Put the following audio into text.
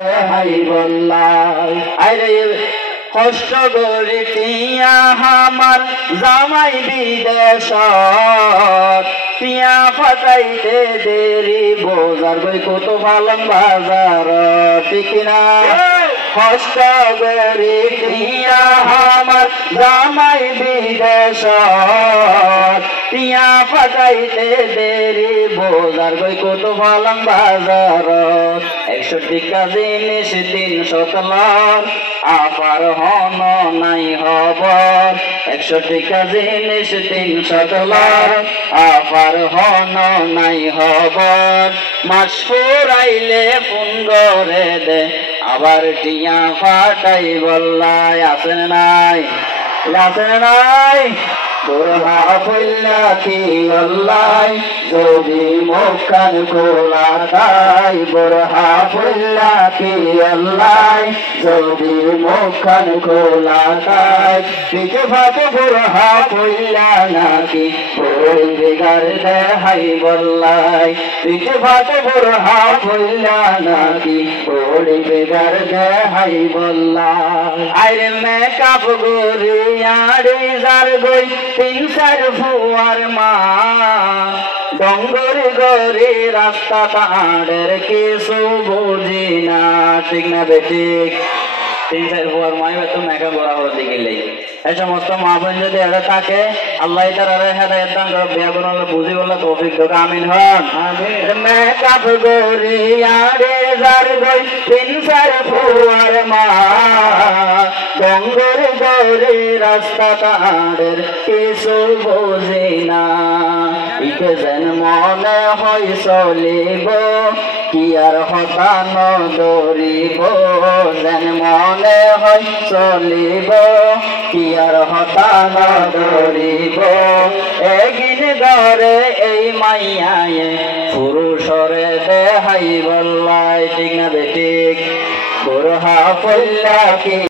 high বল্লাই আরে কষ্ট করে টিয়া আমার জামাই বিদেশ টিয়া ফাটাইতে দেরি বোঝার বই কত পালন বাজার ঠিক না কষ্ট করে টিয়া আমার জামাই বিদেশ টিয়া ফাটাইতে দেরি বোঝার বই কত পালন বাজার 100 টাকা জিনিস 300 তলার আপার হন নাই হবর 100 টাকা জিনিস 300 তলার আপার হন নাই হবর মাস ফুরাইলে ফোন করে দে আবার টিয়া ফাটাই বল্লাই আছে নাই তোরা ফইলা কি আল্লাহ যদি মুখান খোলা তাই বরহা ফইলা কি আল্লাহ যদি মুখান খোলা তাই পিছে ভাতে বরহা ফইলা নাকি ওই বেগার দেহাই বল্লাই পিছে ভাতে বরহা ফইলা নাকি ওই বেগার দেহাই বল্লাই আইরে মেকআপ গরি আড়ে যার গই 3-4 ফুয়ার মা ডঙ্গর গরে রাস্তা তাঁদের কিছু বুঝি না ঠিক না বেঠিক 3-4 ফুয়ার মাই তো মেকআপ করা হতে গেলে এই সমস্ত মা বোন যদি এটা থাকে আল্লাহ তাআলা হেদায়েত দান করে বিয়া করার বুঝি বলে তৌফিক দাও আমিন হন আমিন মেকআপ গরি আড়ে যার গই 3-4 ফুয়ার মা ডঙ্গর গরে রাস্তা তাঁদের কিছু বোঝে না ইকে যেন মনে হয় চলিব কি আর হতান দৌড়িব যেন মনে হয় চলিব কি আর হতান দৌড়িব এগিন ধরে এই মাইয়ায় পুরুষরে দেহাই বল্লাই ঠিক না বেঠিক বরহা ফইলা কি